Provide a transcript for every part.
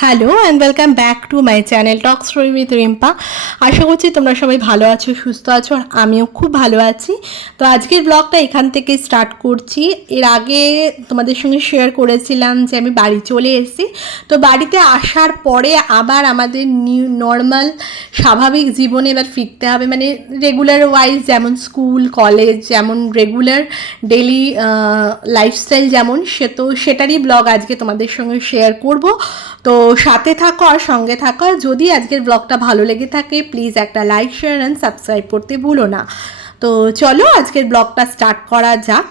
Hello and welcome back to my channel talk story with Rimpa. আশা করছি তোমরা সবাই ভালো আছো, সুস্থ আছো, আর আমিও খুব ভালো আছি। তো আজকের ব্লগটা এখান থেকে স্টার্ট করছি। এর আগে তোমাদের সঙ্গে শেয়ার করেছিলাম যে আমি বাড়ি চলে এসেছি। তো বাড়িতে আসার পরে আবার আমাদের নর্মাল স্বাভাবিক জীবনে এবার ফিরতে হবে, মানে রেগুলার ওয়াইজ যেমন স্কুল কলেজ, যেমন রেগুলার ডেলি লাইফস্টাইল যেমন সেটারই ব্লগ আজকে তোমাদের সঙ্গে শেয়ার করব। তো সাথে থাকো আর সঙ্গে থাকো। যদি আজকের ব্লগটা ভালো লেগে থাকে প্লিজ একটা লাইক শেয়ার অ্যান্ড সাবস্ক্রাইব করতে ভুলো না। তো চলো আজকের ব্লগটা স্টার্ট করা যাক।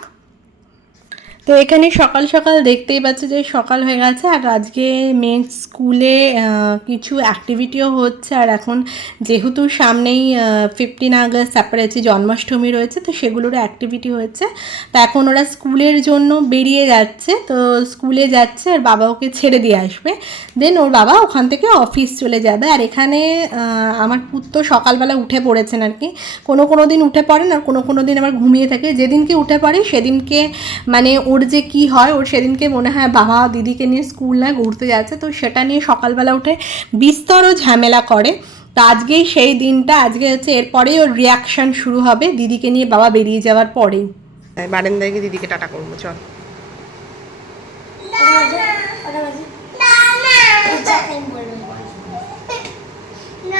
তো এখানে সকাল সকাল দেখতেই পাচ্ছি যে সকাল হয়ে গেছে, আর আজকে মেয়ের স্কুলে কিছু অ্যাক্টিভিটিও হচ্ছে। আর এখন যেহেতু সামনেই 15 আগস্ট, তারপরে হচ্ছে জন্মাষ্টমী রয়েছে, তো সেগুলোরও অ্যাক্টিভিটি হচ্ছে। তো এখন ওরা স্কুলের জন্য বেরিয়ে যাচ্ছে, তো স্কুলে যাচ্ছে আর বাবা ওকে ছেড়ে দিয়ে আসবে, দেন ওর বাবা ওখান থেকে অফিস চলে যাবে। আর এখানে আমার পুত্র সকালবেলা উঠে পড়েছেন আর কি। কোনো দিন উঠে পড়েন আর কোনো দিন আবার ঘুমিয়ে থাকে। যেদিনকে উঠে পড়ে সেদিনকে মানে ওর যে কি হয়, ওর সেদিনকে মনে হয় বাবা দিদিকে নিয়ে স্কুল না ঘুরতে যাচ্ছে, তো সেটা নিয়ে সকালবেলা উঠে বিস্তর ঝামেলা করে। তো আজকেই সেই দিনটা, আজকে হচ্ছে এরপরেই ওর রিয়াকশান শুরু হবে দিদিকে নিয়ে বাবা বেরিয়ে যাওয়ার পরেই। বারান্দায় গিয়ে দিদিকে টাটা করবো, চল।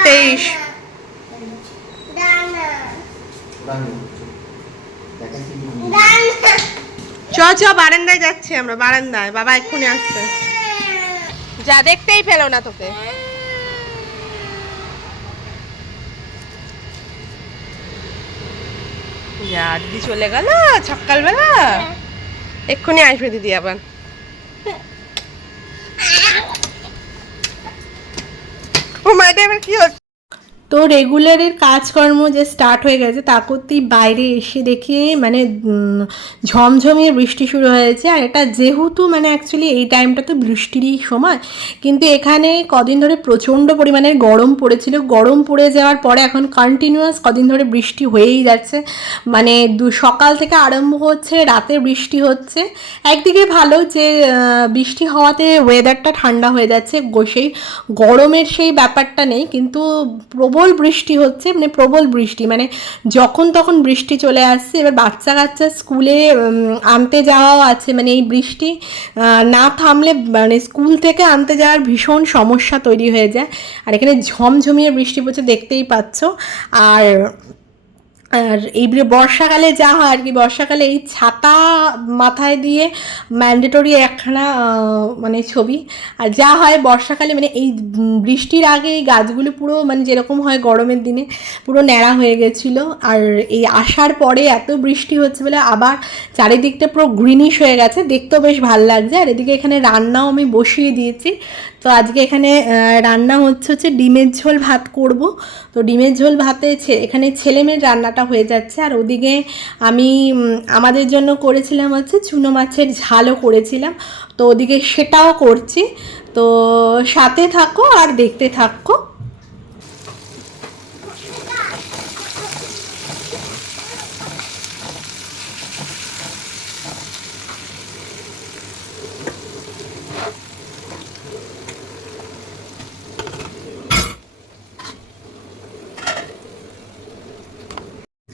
তেইশ চ বারান্দায় যাচ্ছি আমরা, বারান্দায় বাবা এক্ষুনি আসছে। যা, দেখতেই পেলো না তোকে। যা, দিদি চলে গেল সকালবেলা, এক্ষুনি আসবে দিদি আবার। ও মাইটা এবার কি হচ্ছে। তো রেগুলারের কাজকর্ম যে স্টার্ট হয়ে গেছে তা করতেই বাইরে এসে দেখি মানে ঝমঝমিয়ে বৃষ্টি শুরু হয়েছে। আর এটা যেহেতু মানে অ্যাকচুয়ালি এই টাইমটা তো বৃষ্টিরই সময়, কিন্তু এখানে কদিন ধরে প্রচণ্ড পরিমাণে গরম পড়েছিল। গরম পড়ে যাওয়ার পরে এখন কন্টিনিউয়াস কদিন ধরে বৃষ্টি হয়েই যাচ্ছে, মানে সকাল থেকে আরম্ভ হচ্ছে, রাতে বৃষ্টি হচ্ছে। একদিকে ভালো যে বৃষ্টি হওয়াতে ওয়েদারটা ঠান্ডা হয়ে যাচ্ছে, সেই গরমের সেই ব্যাপারটা নেই, কিন্তু প্রবল বৃষ্টি হচ্ছে, মানে প্রবল বৃষ্টি, মানে যখন তখন বৃষ্টি চলে আসছে। এবার বাচ্চা কাচ্চা স্কুলে আনতে যাওয়াও আছে, মানে এই বৃষ্টি না থামলে মানে স্কুল থেকে আনতে যাওয়ার ভীষণ সমস্যা তৈরি হয়ে যায়। আর এখানে ঝমঝমিয়ে বৃষ্টি পড়ছে, দেখতেই পাচ্ছ। আর এই বর্ষাকালে যা হয় আর কি, বর্ষাকালে এই ছাতা মাথায় দিয়ে ম্যান্ডেটরি একখানা মানে ছবি। আর যা হয় বর্ষাকালে মানে এই বৃষ্টির আগে এই গাছগুলো পুরো মানে যেরকম হয় গরমের দিনে পুরো ন্যাড়া হয়ে গেছিলো। আর এই আসার পরে এত বৃষ্টি হচ্ছে বলে আবার চারিদিকটা পুরো গ্রিনিশ হয়ে গেছে, দেখতেও বেশ ভালো লাগছে। আর এদিকে এখানে রান্নাও আমি বসিয়ে দিয়েছি। তো আজকে এখানে রান্না হচ্ছে ডিমের ঝোল ভাত করব। তো ডিমের ঝোল ভাতে এখানে ছেলেমেয়ের রান্নাটা হয়ে যাচ্ছে। আর ওদিকে আমি আমাদের জন্য করেছিলাম হচ্ছে চুনো মাছের ঝালও করেছিলাম, তো ওদিকে সেটাও করছি। তো সাথে থাকো আর দেখতে থাকো।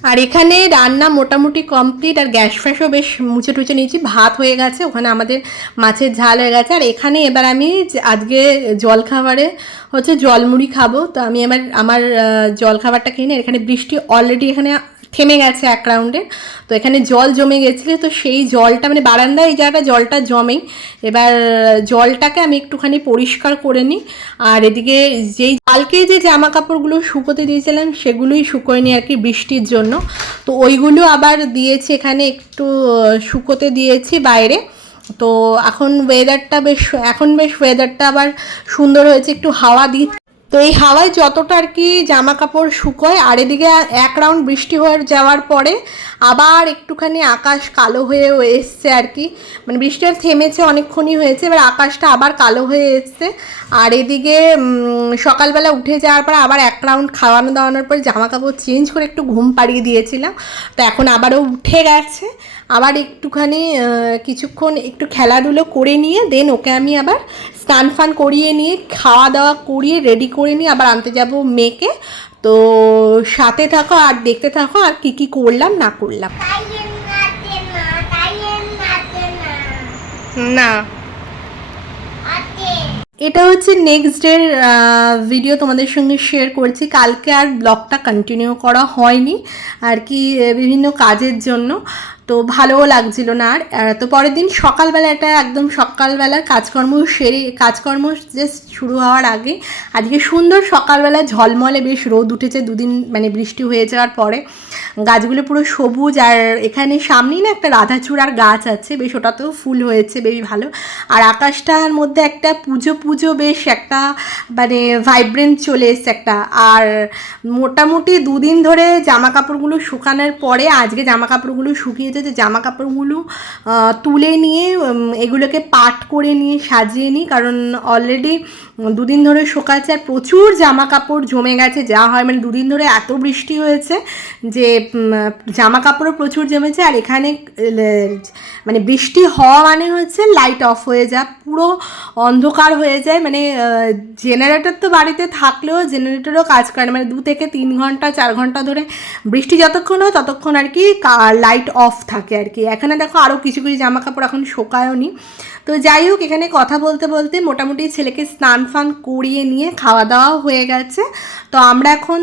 আর এখানে রান্না মোটামুটি কমপ্লিট, আর গ্যাস ফ্যাসও বেশ মুছে টুচে নিয়েছি, ভাত হয়ে গেছে, ওখানে আমাদের মাছের ঝাল হয়ে গেছে। আর এখানে এবার আমি আজকে জলখাবারে হচ্ছে জলমুড়ি খাবো। তো আমি আমার জলখাবারটা খেয়ে নিই। এখানে বৃষ্টি অলরেডি এখানে থেমে গেছে এক রাউন্ডে, তো এখানে জল জমে গেছিলো, তো সেই জলটা মানে বারান্দায় এই জায়গাটা জলটা জমেই, এবার জলটাকে আমি একটুখানি পরিষ্কার করে নিই। আর এদিকে যেই কালকে যে জামা কাপড়গুলো শুকোতে দিয়েছিলাম সেগুলোই শুকোয়নি আর কি বৃষ্টির জন্য, তো ওইগুলো আবার দিয়েছি এখানে একটু শুকোতে দিয়েছি বাইরে। তো এখন বেশ ওয়েদারটা আবার সুন্দর হয়েছে, একটু হাওয়া দিচ্ছে। তো এই হাওয়ায় যতটা আর কি জামা কাপড় শুকোয়, আর এদিকে এক রাউন্ড বৃষ্টি হয়ে যাওয়ার পরে আবার একটুখানি আকাশ কালো হয়ে এসছে আর কি, মানে বৃষ্টিটা থেমেছে অনেকক্ষণই হয়েছে, এবার আকাশটা আবার কালো হয়ে এসছে। আর এদিকে সকালবেলা উঠে যাওয়ার পর আবার এক রাউন্ড খাওয়ানো দাওয়ানোর পর জামা কাপড় চেঞ্জ করে একটু ঘুম পাড়িয়ে দিয়েছিলাম, তো এখন আবারও উঠে গেছে। আবার একটুখানি কিছুক্ষণ একটু খেলাধুলো করে নিয়ে দেন ওকে আমি আবার স্নান ফান করিয়ে নিয়ে খাওয়া দাওয়া করিয়ে রেডি করে নিয়ে আবার আনতে যাব মেয়েকে। তো সাথে থাকো আর দেখতে থাকো আর কি কি করলাম না করলাম। না এটা হচ্ছে নেক্সট ডের ভিডিও তোমাদের সঙ্গে শেয়ার করছি। কালকে আর ব্লগটা কন্টিনিউ করা হয়নি আর কি, বিভিন্ন কাজের জন্য, তো ভালোও লাগছিল না। আর তো পরের দিন সকালবেলা, এটা একদম সকালবেলার কাজকর্ম জাস্ট শুরু হওয়ার আগে আজকে সুন্দর সকালবেলা ঝলমলে বেশ রোদ উঠেছে, দুদিন মানে বৃষ্টি হয়ে যাওয়ার পরে গাছগুলো পুরো সবুজ। আর এখানে সামনেই না একটা রাধাচূড়ার গাছ আছে, বেশ ওটাতেও ফুল হয়েছে, বেশ ভালো। আর আকাশটার মধ্যে একটা পুজো পুজো বেশ একটা মানে ভাইব্রেন্ট চলে এসছে একটা। আর মোটামুটি দুদিন ধরে জামা কাপড়গুলো শুকানোর পরে আজকে জামা কাপড়গুলো শুকিয়েছে, যে জামা কাপড়গুলো তুলে নিয়ে এগুলোকে পাট করে নিয়ে সাজিয়ে নিই, কারণ অলরেডি দুদিন ধরে শুকাচ্ছে আর প্রচুর জামা কাপড় জমে গেছে। যা হয় মানে দুদিন ধরে এত বৃষ্টি হয়েছে যে জামা কাপড়ও প্রচুর জমেছে। আর এখানে মানে বৃষ্টি হওয়া মানে হচ্ছে লাইট অফ হয়ে যায়, পুরো অন্ধকার হয়ে যায়, মানে জেনারেটর তো বাড়িতে থাকলেও জেনারেটরও কাজ করে না, মানে 2 থেকে 3 ঘন্টা 4 ঘন্টা ধরে বৃষ্টি যতক্ষণ হয় ততক্ষণ আর কি লাইট অফ থাকে আর কি। এখানে দেখো আরও কিছু কিছু জামা কাপড় এখন শোকায়ও নি। তো যাই হোক, এখানে কথা বলতে বলতে মোটামুটি ছেলেকে স্নান ফান করিয়ে নিয়ে খাওয়া দাওয়াও হয়ে গেছে। তো আমরা এখন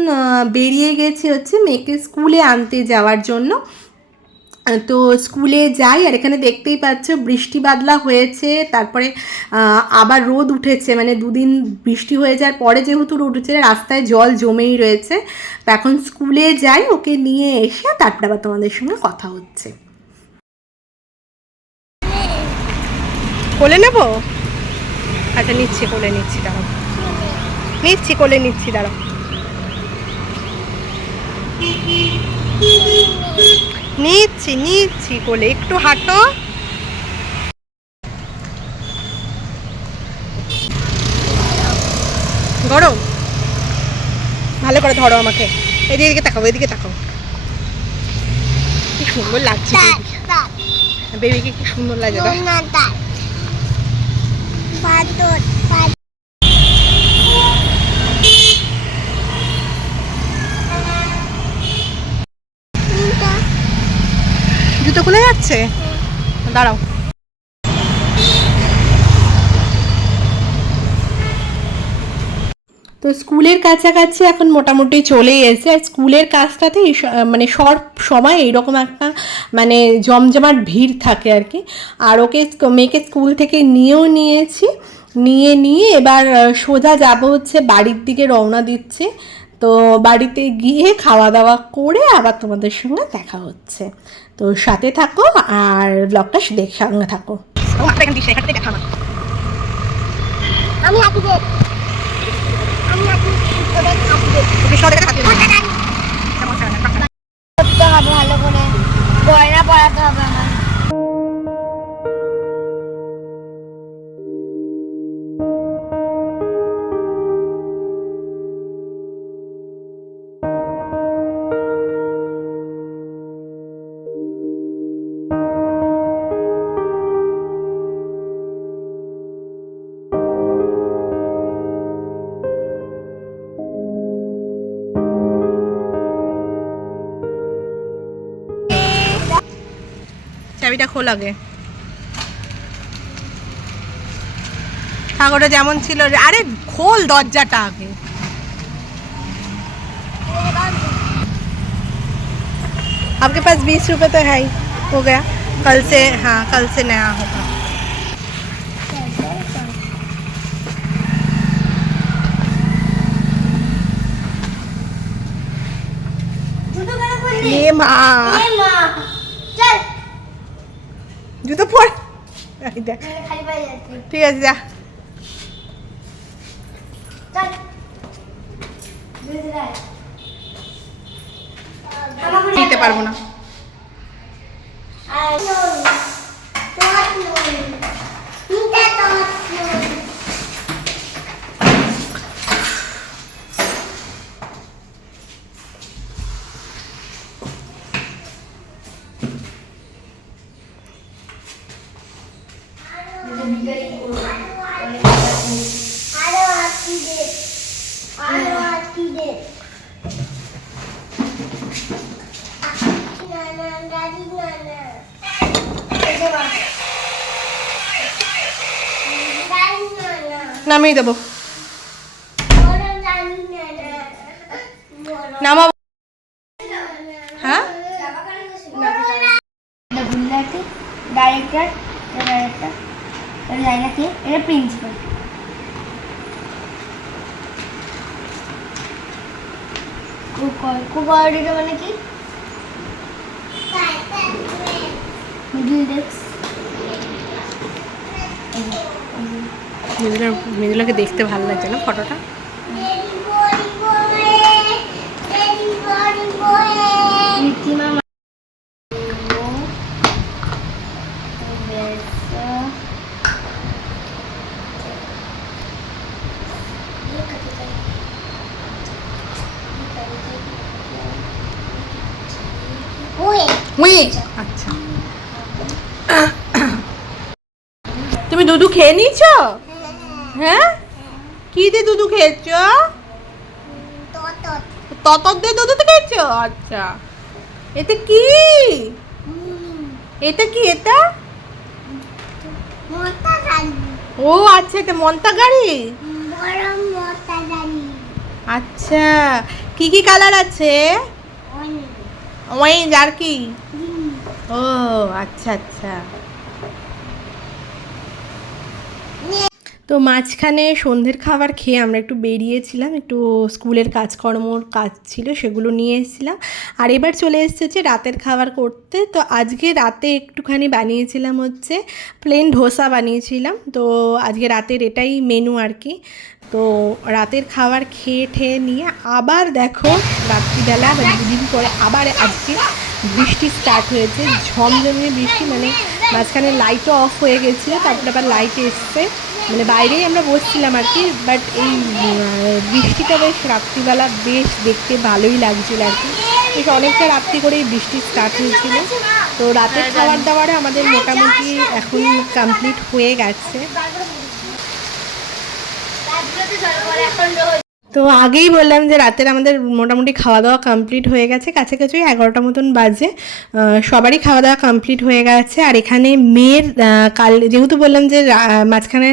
বেরিয়ে গেছি হচ্ছে মেয়েকে স্কুলে আনতে যাওয়ার জন্য। তো স্কুলে যাই, আর এখানে দেখতেই পাচ্ছ বৃষ্টি বাদলা হয়েছে, তারপরে আবার রোদ উঠেছে, মানে দুদিন বৃষ্টি হয়ে যাওয়ার পরে যেহেতু রোদ উঠেছে রাস্তায় জল জমেই রয়েছে। তো এখন স্কুলে যাই, ওকে নিয়ে এসে তারপরে আবার তোমাদের সঙ্গে কথা হচ্ছে। কোলে নেবো? আচ্ছা নিচ্ছি, কোলে নিচ্ছি, দাঁড়াও নিচ্ছি, কোলে নিচ্ছি, দাঁড়াও নিচ্ছি নিচ্ছি কোলে, একটু হাঁটো। গরম, ভালো করে ধরো আমাকে, এদিকে তাকাও, এদিকে তাকাও, কি সুন্দর লাগছে বেবিকে, কি সুন্দর লাগে। জুতো খুলে যাচ্ছে, দাঁড়াও। তো স্কুলের কাছাকাছি এখন মোটামুটি চলেই এসেছে। আর স্কুলের কাজটাতে মানে সব সময় এইরকম একটা মানে জমজমাট ভিড় থাকে আর কি। আর মেয়েকে স্কুল থেকে নিয়েও নিয়েছি, নিয়ে এবার সোজা যাব হচ্ছে বাড়ির দিকে রওনা দিচ্ছে। তো বাড়িতে গিয়ে খাওয়া দাওয়া করে আবার তোমাদের সঙ্গে দেখা হচ্ছে। তো সাথে থাকো আর ব্লগটা সঙ্গে থাকো। আমি ভালো করে গয়না পরাতে হবে আমার। চাবিটা খোল আগে, ঠাকুরটা যেমন ছিল। আরে খোল দরজাটা আগে। आपके पास 20 रुपए तो है ही, हो गया कल से। हाँ कल से नया होगा। ये माँ জুতো পর, ঠিক আছে যা। নিতে পারবো না। নামিয়ে দেবো, নামাবো। হ্যাঁ ডাইরেক্টর, এটা প্রিন্সিপাল। কোঅর্ডিনেটর মানে কি? Middle desk. মেয়েগুলোকে দেখতে ভালো লাগছে না ফটোটা? আচ্ছা, তুমি দুধু খেয়ে নিয়েছো? হ্যাঁ, কি দিয়ে দুধু খেয়েছো? ততর দিয়ে দুধু খেয়েছো? আচ্ছা, এটা কি? এটা কি? এটা ও আচ্ছা, এটা মন্তা গাড়ি। আচ্ছা, কি কি কালার আছে? অরেঞ্জ, আর কি? ও আচ্ছা আচ্ছা। তো মাঝখানে সন্ধ্যের খাবার খেয়ে আমরা একটু বেরিয়েছিলাম, একটু স্কুলের কাজকর্মর কাজ ছিল সেগুলো নিয়ে এসেছিলাম। আর এবার চলে এসেছে রাতের খাবার করতে। তো আজকে রাতে একটুখানি বানিয়েছিলাম হচ্ছে প্লেন ধোসা বানিয়েছিলাম। তো আজকে রাতের এটাই মেনু আর কি। তো রাতের খাবার খেয়ে ঠেয়ে নিয়ে আবার দেখো রাত্রিবেলা বা দুদিন পরে আবার আজকে বৃষ্টি স্টার্ট হয়েছে, ঝমঝমিয়ে বৃষ্টি, মানে মাঝখানে লাইটও অফ হয়ে গেছিলো, তারপরে আবার লাইট এসছে, মানে বাইরেই আমরা বসছিলাম আর কি। বাট এই বৃষ্টিটা বেশ রাত্রিবেলা বেশ দেখতে ভালোই লাগছিল আর কি। বেশ অনেকটা রাত্রি করেই বৃষ্টি স্টার্ট হয়েছিল। তো রাতের খাবার দাবারে আমাদের মোটামুটি এখন কমপ্লিট হয়ে গেছে। তো আগেই বললাম যে রাতের আমাদের মোটামুটি খাওয়া দাওয়া কমপ্লিট হয়ে গেছে, কাছাকাছি 11টা মতন বাজে। সবারই খাওয়া দাওয়া কমপ্লিট হয়ে গেছে। আর এখানে মেয়ের কাল যেহেতু বললাম যে মাঝখানে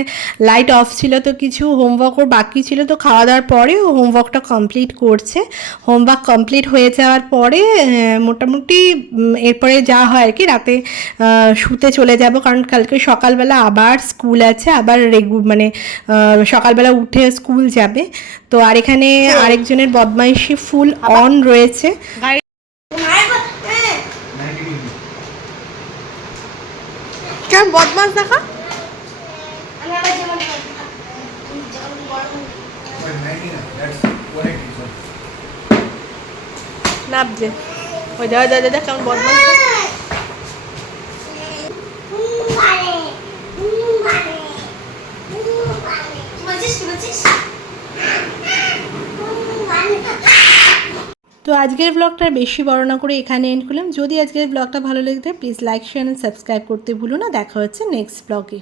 লাইট অফ ছিল, তো কিছু হোমওয়ার্কও বাকি ছিল, তো খাওয়া দাওয়ার পরে ও হোমওয়ার্কটা কমপ্লিট করছে। হোমওয়ার্ক কমপ্লিট হয়ে যাওয়ার পরে মোটামুটি এরপরে যা হয় আর কি, রাতে শুতে চলে যাব, কারণ কালকে সকালবেলা আবার স্কুল আছে, আবার মানে সকালবেলা উঠে স্কুল যাবে। তো আর এখানে আরেকজনের বদমাইশি ফুল অন রয়েছে। কেমন বদমাস দেখা নাবছে, ওই দাদা দাদা দাদা কেমন বদমাস। তো আজকের ব্লগটা বেশি বড় না করে এখানে এন্ড করলাম। যদি আজকের ব্লগটা ভালো লেগে থাকে please like share and subscribe করতে ভুলো না। দেখা হচ্ছে নেক্সট ব্লগে।